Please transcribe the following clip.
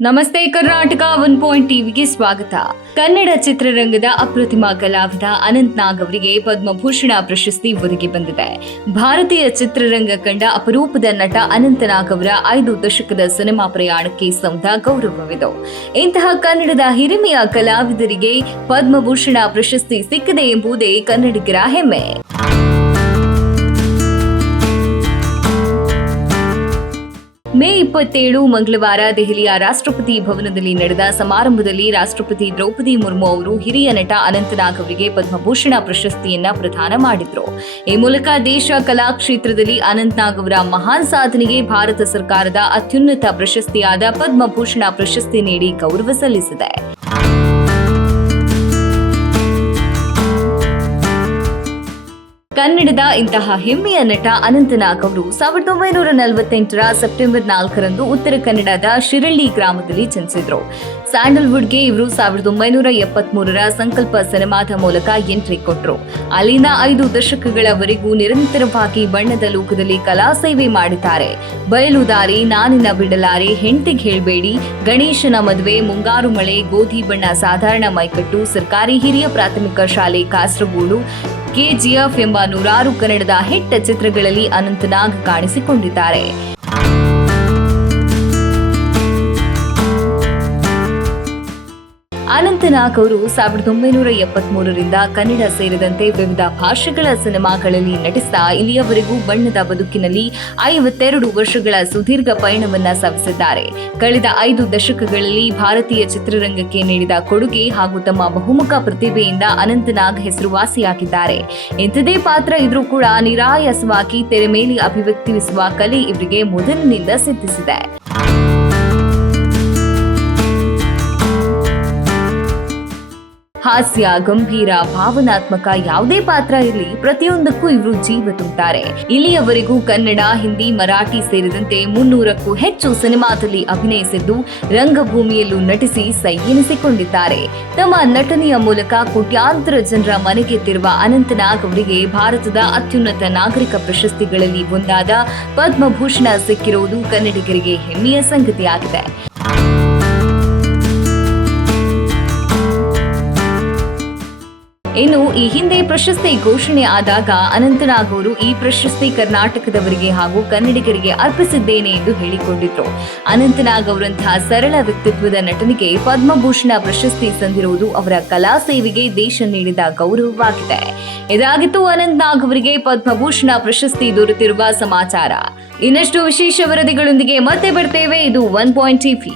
ನಮಸ್ತೆ ಕರ್ನಾಟಕ 1 ಟಿವಿಗೆ ಸ್ವಾಗತ. ಕನ್ನಡ ಚಿತ್ರರಂಗದ ಅಪ್ರತಿಮ ಕಲಾವಿದ ಅನಂತ್ ನಾಗ್ ಅವರಿಗೆ ಪದ್ಮಭೂಷಣ ಪ್ರಶಸ್ತಿ ಒದಗಿ ಬಂದಿದೆ. ಭಾರತೀಯ ಚಿತ್ರರಂಗ ಕಂಡ ಅಪರೂಪದ ನಟ ಅನಂತ್ ನಾಗ್ ಅವರ 5 ದಶಕದ ಸಿನಿಮಾ ಪ್ರಯಾಣಕ್ಕೆ ಸಂದ ಗೌರವವಿದು. ಇಂತಹ ಕನ್ನಡದ ಹಿರಿಮೆಯ ಕಲಾವಿದರಿಗೆ ಪದ್ಮಭೂಷಣ ಪ್ರಶಸ್ತಿ ಸಿಕ್ಕಿದೆ ಎಂಬುದೇ ಕನ್ನಡಿಗರ ಹೆಮ್ಮೆ. ಮೇ 27 ಮಂಗಳವಾರ ದೆಹಲಿಯ ರಾಷ್ಟ್ರಪತಿ ಭವನದಲ್ಲಿ ನಡೆದ ಸಮಾರಂಭದಲ್ಲಿ ರಾಷ್ಟ್ರಪತಿ ದ್ರೌಪದಿ ಮುರ್ಮು ಅವರು ಹಿರಿಯ ನಟ ಅನಂತ್ ನಾಗ್ ಅವರಿಗೆ ಪದ್ಮಭೂಷಣ ಪ್ರಶಸ್ತಿಯನ್ನ ಪ್ರದಾನ ಮಾಡಿದ್ರು. ಈ ಮೂಲಕ ದೇಶ ಕಲಾ ಕ್ಷೇತ್ರದಲ್ಲಿ ಅನಂತ್ ನಾಗ್ ಅವರ ಮಹಾನ್ ಸಾಧನೆಗೆ ಭಾರತ ಸರ್ಕಾರದ ಅತ್ಯುನ್ನತ ಪ್ರಶಸ್ತಿಯಾದ ಪದ್ಮಭೂಷಣ ಪ್ರಶಸ್ತಿ ನೀಡಿ ಗೌರವ ಸಲ್ಲಿಸಿದೆ. ಕನ್ನಡದ ಇಂತಹ ಹೆಮ್ಮೆಯ ನಟ ಅನಂತ್ ನಾಗ್ ಅವರು 1948ರ ಸೆಪ್ಟೆಂಬರ್ 4ರಂದು ಉತ್ತರ ಕನ್ನಡದ ಶಿರಳ್ಳಿ ಗ್ರಾಮದಲ್ಲಿ ಜನಿಸಿದ್ರು. ಸ್ಯಾಂಡಲ್ವುಡ್ಗೆ ಇವರು 1973ರ ಸಂಕಲ್ಪ ಸಿನಿಮಾದ ಮೂಲಕ ಎಂಟ್ರಿ ಕೊಟ್ಟರು. ಅಲ್ಲಿನ 5 ದಶಕಗಳವರೆಗೂ ನಿರಂತರವಾಗಿ ಬಣ್ಣದ ಲೋಕದಲ್ಲಿ ಕಲಾ ಸೇವೆ ಮಾಡಿದ್ದಾರೆ. ಬಯಲುದಾರಿ, ನಾನಿನ ಬಿಡಲಾರೆ, ಹೆಂಡ್ತಿಗ್ ಹೇಳ್ಬೇಡಿ, ಗಣೇಶನ ಮದುವೆ, ಮುಂಗಾರು ಮಳೆ, ಗೋಧಿ ಬಣ್ಣ, ಸಾಧಾರಣ ಮೈಕಟ್ಟು, ಸರ್ಕಾರಿ ಹಿರಿಯ ಪ್ರಾಥಮಿಕ ಶಾಲೆ ಕಾಸರಗೋಡು, ಕೆಜಿಎಫ್ ಎಂಬ 100 ಕನ್ನಡದ ಹಿಟ್ ಚಿತ್ರಗಳಲ್ಲಿ ಅನಂತ್ ನಾಗ್ ಕಾಣಿಸಿಕೊಂಡಿದ್ದಾರೆ. ಅನಂತ್ ನಾಗ್ ಅವರು 1973ರಿಂದ ಕನ್ನಡ ಸೇರಿದಂತೆ ವಿವಿಧ ಭಾಷೆಗಳ ಸಿನಿಮಾಗಳಲ್ಲಿ ನಟಿಸ್ತಾ ಇಲ್ಲಿಯವರೆಗೂ ಬಣ್ಣದ ಬದುಕಿನಲ್ಲಿ 52 ವರ್ಷಗಳ ಸುದೀರ್ಘ ಪಯಣವನ್ನ ಸವಿಸಿದ್ದಾರೆ. ಕಳೆದ 5 ದಶಕಗಳಲ್ಲಿ ಭಾರತೀಯ ಚಿತ್ರರಂಗಕ್ಕೆ ನೀಡಿದ ಕೊಡುಗೆ ಹಾಗೂ ತಮ್ಮ ಬಹುಮುಖ ಪ್ರತಿಭೆಯಿಂದ ಅನಂತ್ ನಾಗ್ ಹೆಸರುವಾಸಿಯಾಗಿದ್ದಾರೆ. ಎಂಥದೇ ಪಾತ್ರ ಇದ್ರೂ ಕೂಡ ನಿರಾಯಾಸವಾಗಿ ತೆರೆ ಮೇಲೆ ಅಭಿವ್ಯಕ್ತಿಸುವ ಕಲೆ ಇವರಿಗೆ ಮೊದಲಿನಿಂದ ಸಿದ್ಧಿಸಿದೆ. ಹಾಸ್ಯ, ಗಂಭೀರ, ಭಾವನಾತ್ಮಕ ಯಾವುದೇ ಪಾತ್ರ ಇರಲಿ ಪ್ರತಿಯೊಂದಕ್ಕೂ ಇವರು ಜೀವ ತುಂಬುತ್ತಾರೆ. ಇಲ್ಲಿಯವರೆಗೂ ಕನ್ನಡ, ಹಿಂದಿ, ಮರಾಠಿ ಸೇರಿದಂತೆ 300ಕ್ಕೂ ಹೆಚ್ಚು ಸಿನಿಮಾದಲ್ಲಿ ಅಭಿನಯಿಸಿದ್ದು ರಂಗಭೂಮಿಯಲ್ಲೂ ನಟಿಸಿ ಸೈ ಎನಿಸಿಕೊಂಡಿದ್ದಾರೆ. ತಮ್ಮ ನಟನೆಯ ಮೂಲಕ ಕೋಟ್ಯಾಂತರ ಜನರ ಮನೆಗೆತ್ತಿರುವ ಅನಂತ್ ನಾಗ್ ಅವರಿಗೆ ಭಾರತದ ಅತ್ಯುನ್ನತ ನಾಗರಿಕ ಪ್ರಶಸ್ತಿಗಳಲ್ಲಿ ಒಂದಾದ ಪದ್ಮಭೂಷಣ ಸಿಕ್ಕಿರುವುದು ಕನ್ನಡಿಗರಿಗೆ ಹೆಮ್ಮೆಯ ಸಂಗತಿಯಾಗಿದೆ. ಇನ್ನು ಈ ಹಿಂದೆ ಪ್ರಶಸ್ತಿ ಘೋಷಣೆ ಆದಾಗ ಅನಂತ್ ನಾಗ್ ಅವರು ಈ ಪ್ರಶಸ್ತಿ ಕರ್ನಾಟಕದವರಿಗೆ ಹಾಗೂ ಕನ್ನಡಿಗರಿಗೆ ಅರ್ಪಿಸಿದ್ದೇನೆ ಎಂದು ಹೇಳಿಕೊಂಡಿದ್ರು. ಅನಂತ್ ನಾಗ್ ಅವರಂತಹ ಸರಳ ವ್ಯಕ್ತಿತ್ವದ ನಟನಿಗೆ ಪದ್ಮಭೂಷಣ ಪ್ರಶಸ್ತಿ ಸಂದಿರುವುದು ಅವರ ಕಲಾ ಸೇವೆಗೆ ದೇಶ ನೀಡಿದ ಗೌರವವಾಗಿದೆ. ಇದಾಗಿತ್ತು ಅನಂತ್ ನಾಗ್ ಅವರಿಗೆ ಪದ್ಮಭೂಷಣ ಪ್ರಶಸ್ತಿ ದೊರೆತಿರುವ ಸಮಾಚಾರ. ಇನ್ನಷ್ಟು ವಿಶೇಷ ವರದಿಗಳೊಂದಿಗೆ ಮತ್ತೆ ಬರ್ತೇವೆ. ಇದು 1 ಟಿವಿ.